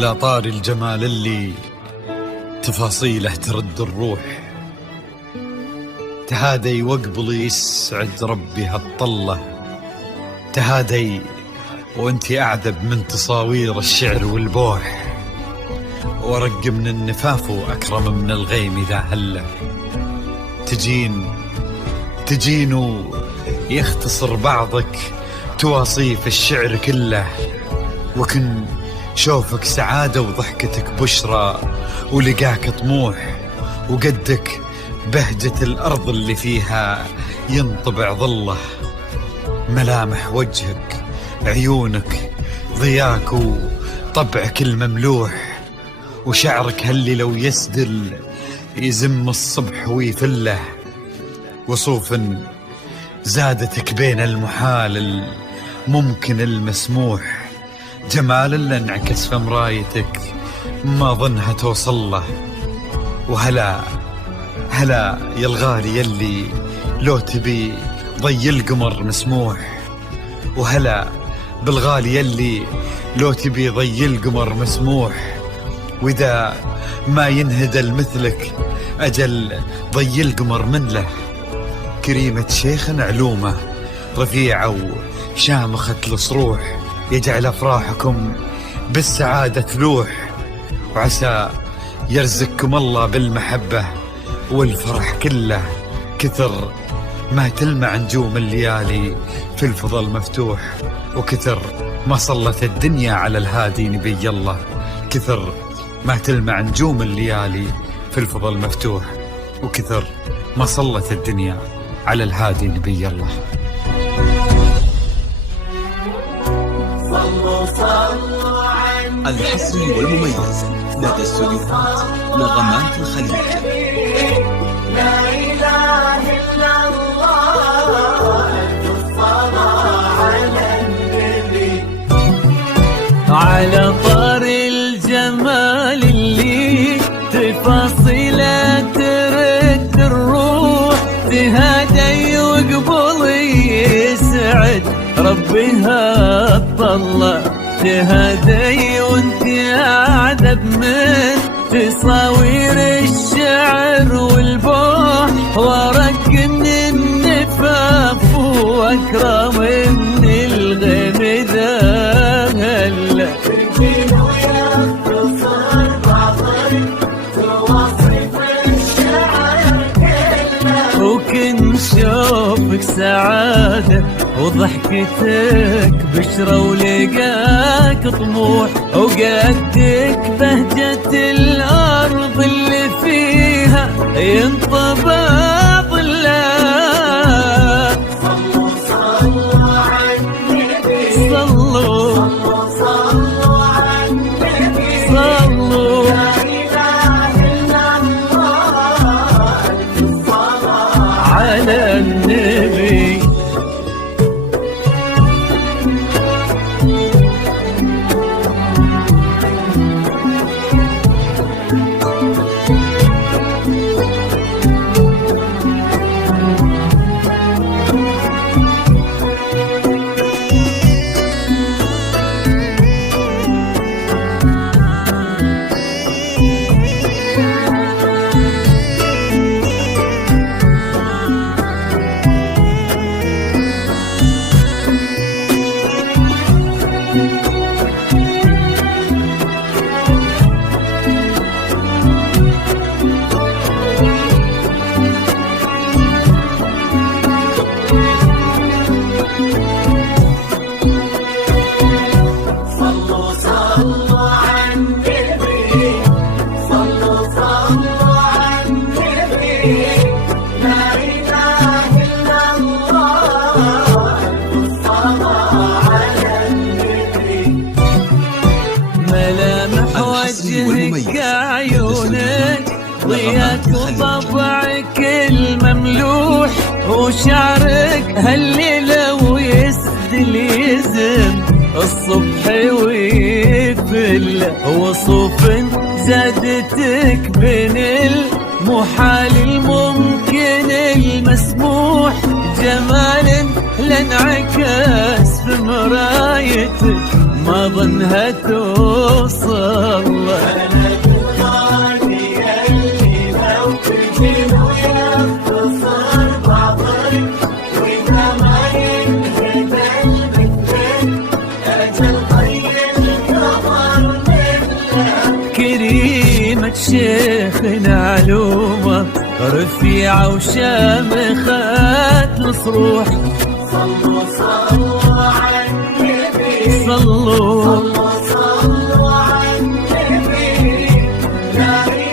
على طار الجمال اللي تفاصيله ترد الروح، تهادي وقبل يسعد ربي هالطلة، تهادي وانتي أعذب من تصاوير الشعر والبوح، ورق من النفاف وأكرم من الغيم إذا هله، تجين ويختصر بعضك تواصيف الشعر كله، وكن شوفك سعادة وضحكتك بشرى ولقاك طموح، وقدك بهجة الأرض اللي فيها ينطبع ظله، ملامح وجهك عيونك ضياك وطبعك المملوح، وشعرك هاللي لو يسدل يزم الصبح ويفله، وصوف زادتك بين المحال الممكن المسموح، جمال اللي انعكس في مرايتك ما ظنها توصل له، وهلا يا الغالي يلي لو تبي ضي القمر مسموح، وهلا بالغالي يلي لو تبي ضي القمر مسموح، وإذا ما ينهدل مثلك أجل ضي القمر من له، كريمة شيخ علومه رفيعة وشامخة الصروح، يجعل أفراحكم بالسعادة تلوح، وعسى يرزقكم الله بالمحبة والفرح كله، كثر ما تلمع نجوم الليالي في الفضل مفتوح، وكثر ما صلت الدنيا على الهادي نبي الله، كثر ما تلمع نجوم الليالي في الفضل مفتوح، وكثر ما صلت الدنيا على الهادي نبي الله. الحصري والمميز لدى استوديوهات نغمات الخليج. لا إله إلا الله، الصلاة على النبي. على طار الجمال اللي تفاصيله ترد الروح، تهادي وقبل يسعد ربها الطلة، تهادي وانت أعذب من تصاوير الشعر والبوح، ورق من النفاف وأكرم من الغيم ذا هلا، وكن شوفك سعادة وضحكتك بشرى ولقاك طموح، وقدك بهجة الأرض اللي فيها ينطبع ظله. صلوا على النبي، صلوا على النبي، صلوا. لا إله إلا الله، الصلاة على النبي. ملامح وجهك عيونك ضياك وطبعك المملوح، وشعرك هاللي لو يسدل يزم الصبح ويفل، وصوف زادتك بين المحال الممكن المسموح، جمال لانعكس في مرايتك ما ظنها توصل. بلد الغالي اللي لو تجي ويختصر بعضك وإذا ما ينهب المثل أجل طي القمر منه. كريمة شيخنا علومة رفيعة وشامخة الصروح. صلوا صلوا